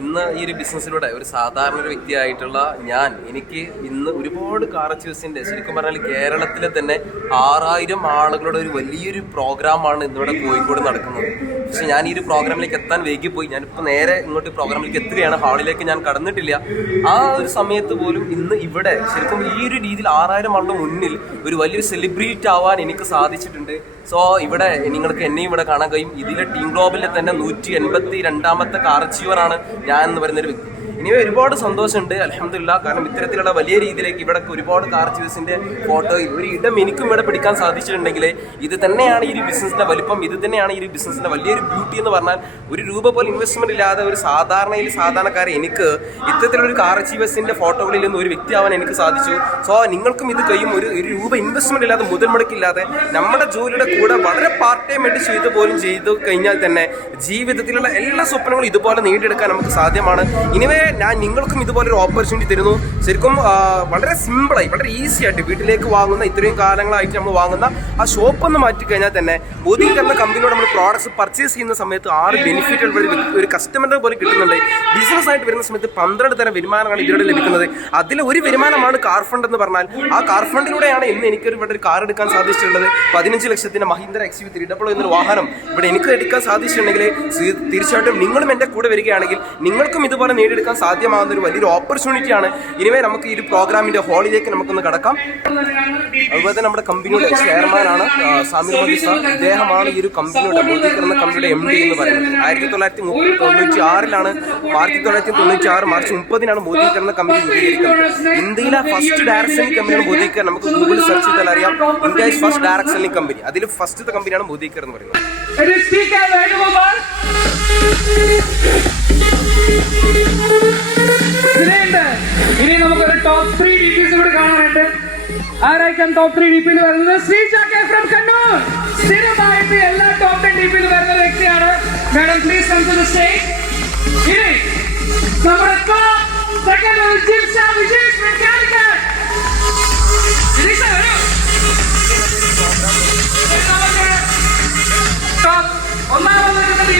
ഇന്ന് ഈ ഒരു ബിസിനസ്സിലൂടെ ഒരു സാധാരണ ഒരു വ്യക്തിയായിട്ടുള്ള ഞാൻ എനിക്ക് ഇന്ന് ഒരുപാട് കാർ അച്ചീവേഴ്സിന്റെ ശരിക്കും പറഞ്ഞാൽ കേരളത്തിലെ തന്നെ ആറായിരം ആളുകളുടെ ഒരു വലിയൊരു പ്രോഗ്രാമാണ് ഇന്നിവിടെ കോഴിക്കോട് നടക്കുന്നത്. പക്ഷെ ഞാൻ ഈ ഒരു പ്രോഗ്രാമിലേക്ക് എത്താൻ വൈകിപ്പോയി ഞാനിപ്പോൾ നേരെ ഇങ്ങോട്ട് പ്രോഗ്രാമിലേക്ക് എത്തുകയാണ്. ഹാളിലേക്ക് ഞാൻ കടന്നിട്ടില്ല. ആ ഒരു സമയത്ത് പോലും ഇന്ന് ഇവിടെ ശരിക്കും ഈ ഒരു രീതിയിൽ ആറായിരം ആളുടെ മുന്നിൽ ഒരു വലിയൊരു സെലിബ്രിറ്റി ആവാൻ എനിക്ക് സാധിച്ചിട്ടുണ്ട്. സോ ഇവിടെ നിങ്ങൾക്ക് എന്നെയും ഇവിടെ കാണാൻ കഴിയും. ഇതിലെ ടീം ഗ്ലോബിലെ തന്നെ നൂറ്റി എൺപത്തി രണ്ടാമത്തെ കാർ അച്ചീവറാണ് ഞാൻ എന്ന് പറയുന്ന ഒരു വ്യക്തി. ഇനി ഒരുപാട് സന്തോഷമുണ്ട് അലഹമില്ല കാരണം ഇത്തരത്തിലുള്ള വലിയ രീതിയിലേക്ക് ഇവിടെ ഒരുപാട് കാർ അച്ചീവേഴ്സിന്റെ ഫോട്ടോ ഒരു ഇടം എനിക്കും ഇവിടെ പിടിക്കാൻ സാധിച്ചിട്ടുണ്ടെങ്കിൽ ഇത് തന്നെയാണ് ഈ ഒരു ബിസിനസിന്റെ വലിപ്പം ഇത് തന്നെയാണ് ഈ ഒരു ബിസിനസിന്റെ വലിയൊരു ബ്യൂട്ടി എന്ന് പറഞ്ഞാൽ ഒരു രൂപ പോലും ഇൻവെസ്റ്റ്മെന്റ് ഇല്ലാതെ ഒരു സാധാരണയിൽ സാധാരണക്കാരെ എനിക്ക് ഇത്തരത്തിലൊരു കാർ ചീവസിന്റെ ഫോട്ടോകളിൽ നിന്ന് ഒരു വ്യക്തിയാവാൻ എനിക്ക് സാധിച്ചു. സോ നിങ്ങൾക്കും ഇത് കഴിയും. ഒരു ഒരു രൂപ ഇൻവെസ്റ്റ്മെന്റ് ഇല്ലാതെ മുതൽ മുടക്കില്ലാതെ നമ്മുടെ ജോലിയുടെ കൂടെ വളരെ പാർട്ട് ടൈം ആയിട്ട് ചെയ്തു പോലും ചെയ്തു കഴിഞ്ഞാൽ തന്നെ ജീവിതത്തിലുള്ള എല്ലാ സ്വപ്നങ്ങളും ഇതുപോലെ നേടിയെടുക്കാൻ നമുക്ക് സാധ്യമാണ്. ഇനിവേ ഞാൻ നിങ്ങൾക്കും ഇതുപോലൊരു ഓപ്പർച്യൂണിറ്റി തരുന്നു. ശരിക്കും വളരെ സിമ്പിളായി വളരെ ഈസി ആയിട്ട് വീട്ടിലേക്ക് വാങ്ങുന്ന ഇത്രയും കാലങ്ങളായിട്ട് നമ്മൾ വാങ്ങുന്ന ആ ഷോപ്പ് ഒന്ന് മാറ്റി കഴിഞ്ഞാൽ തന്നെ ബോധിക് എന്ന കമ്പനിയോട് നമ്മൾ പ്രോഡക്റ്റ്സ് പർച്ചേസ് ചെയ്യുന്ന സമയത്ത് ആറ് ബെനിഫിറ്റ് ഒരു കസ്റ്റമറിനെ പോലെ കിട്ടുന്നുണ്ട്. ബിസിനസ് ആയിട്ട് വരുന്ന സമയത്ത് പന്ത്രണ്ട് തരം വരുമാനമാണ് ഇതിലൂടെ ലഭിക്കുന്നത്. അതിൽ ഒരു വരുമാനമാണ് കാർ ഫണ്ട് എന്ന് പറഞ്ഞാൽ. ആ കാർ ഫണ്ടിലൂടെയാണ് ഇന്ന് എനിക്കൊരു ഇവിടെ ഒരു കാർ എടുക്കാൻ സാധിച്ചിട്ടുള്ളത്. പതിനഞ്ച് ലക്ഷത്തിന്റെ Mahindra X U three double എന്നൊരു വാഹനം ഇവിടെ എനിക്ക് എടുക്കാൻ സാധിച്ചിട്ടുണ്ടെങ്കിൽ തീർച്ചയായിട്ടും നിങ്ങളും എന്റെ കൂടെ വരികയാണെങ്കിൽ നിങ്ങൾക്കും ഇതുപോലെ നേടിയെടുക്കാൻ സാധ്യമാകുന്ന ഒരു വലിയൊരു ഓപ്പർച്യൂണിറ്റിയാണ് ഇനിവേ നമുക്ക് ഈ ഒരു പ്രോഗ്രാമിന്റെ ഹോളിലേക്ക് നമുക്കൊന്ന് കടക്കാം. അതുപോലെ തന്നെ നമ്മുടെ കമ്പനിയുടെ ചെയർമാനാണ് ആണ് സാമിർ മോദി സാർ. ഇദ്ദേഹമാണ് ഈ ഒരു കമ്പനിയുടെ മോദിക്കർ കമ്പനിയുടെ എം ഡി എന്ന് പറയുന്നത്. ആയിരത്തി തൊള്ളായിരത്തി മുപ്പത്തി തൊണ്ണൂറ്റി ആറിലാണ് ആയിരത്തി തൊള്ളായിരത്തി തൊണ്ണൂറ്റി ആറ് മാർച്ച് മുപ്പതിനാണ് മോദിക്കർ കമ്പനി രൂപീകരിക്കുന്നത്. ഇന്ത്യയിലെ ഫസ്റ്റ് ഡയറക്ട് സെല്ലിംഗ് കമ്പനിയാണ് മോദിക്കർ നമുക്ക് ഗൂഗിൾ സെർച്ച് ചെയ്താൽ അറിയാം. India first direct selling company അതിൽ ഫസ്റ്റ് കമ്പനിയാണ് മോദിക്കർ എന്ന് പറയുന്നത്. ഇതിനുണ്ട് ഇനി നമുക്കൊരു ടോപ്പ് ത്രീ ഡി പിസ് കൂടെ കാണാനുണ്ട്. ആരായിരിക്കാം ടോപ്പ് ത്രീ ഡി പിയിൽ വരുന്നത്? ശ്രീജ കെ ഫ്രം കണ്ണൂർ സ്ഥിരമായിട്ട് എല്ലാ ടോപ്പ് ടെൻ ഡി പിയിൽ വരുന്ന വ്യക്തിയാണ്. Madam please come to the stage ഇനി നമ്മുടെ top second Vijay Shah Vijay mechanical. Vijay top ഒന്നാമത് ഡി